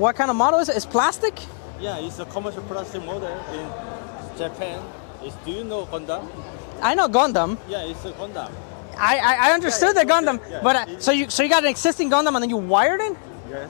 What kind of model is it? It's plastic? Yeah, it's a commercial plastic model in Japan. Do you know Gundam? I know Gundam. Yeah, it's a Gundam. I understood the Gundam, yeah. but so you got an existing Gundam and then you wired it? Yes.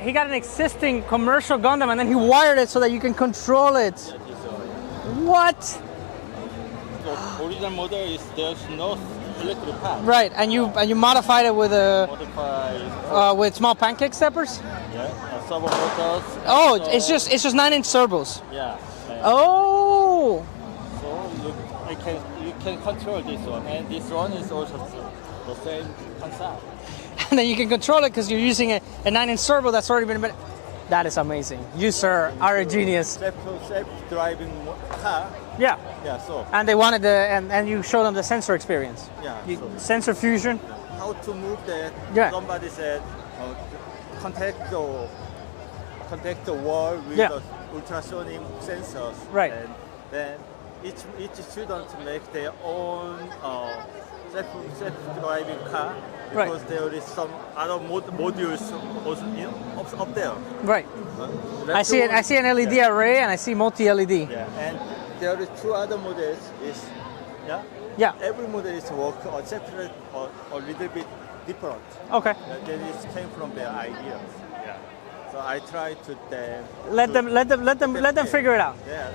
He got an existing commercial Gundam and then he wired it so that you can control it. What? The original model is there's no electric power. Right, and you modified it with with small pancake steppers? Yeah, servo motors. Oh, so, it's just 9-inch servos. Yeah. Oh. So you can control this one, and this one is also the same concept. And then you can control it because you're using a 9-inch servo that's already been. That is amazing. You, sir, are a genius. Self-driving car. Yeah. Yeah. So. And they wanted and you showed them the sensor experience. Yeah. Sensor fusion. How to move that? Yeah. Somebody said contact the wall with the ultrasonic sensors. Right. And then each student make their own self-driving car. Because there is some other modules also up there. Right. I see an LED array and I see multi-LED. Yeah, and there are two other models. Yeah. Every model is work or separate or a little bit different. Okay. That is came from their ideas. Yeah. So I try to let them figure it out. Yeah.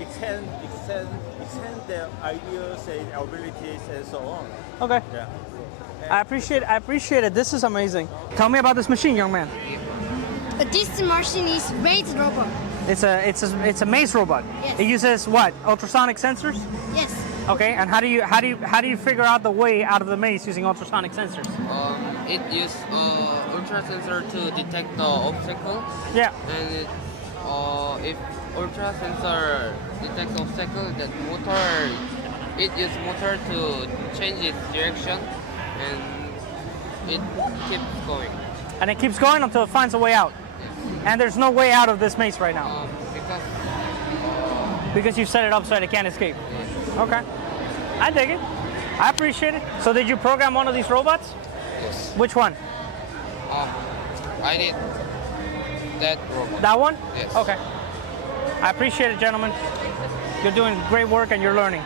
Extend their ideas and abilities and so on. Okay. Yeah. I appreciate it. This is amazing. Tell me about this machine, young man. This machine is maze robot. It's a maze robot. Yes. It uses what? Ultrasonic sensors? Yes. Okay. And how do you figure out the way out of the maze using ultrasonic sensors? It uses ultra sensor to detect the obstacle. Yeah. And if ultra sensor detects obstacle, that it uses motor to change its direction, and it keeps going. And it keeps going until it finds a way out. Yes. And there's no way out of this maze right now. Because you set it up so it can't escape. Yes. Okay. I dig it. I appreciate it. So did you program one of these robots? Yes. Which one? I did that robot. That one? Yes. Okay. I appreciate it, gentlemen. You're doing great work and you're learning.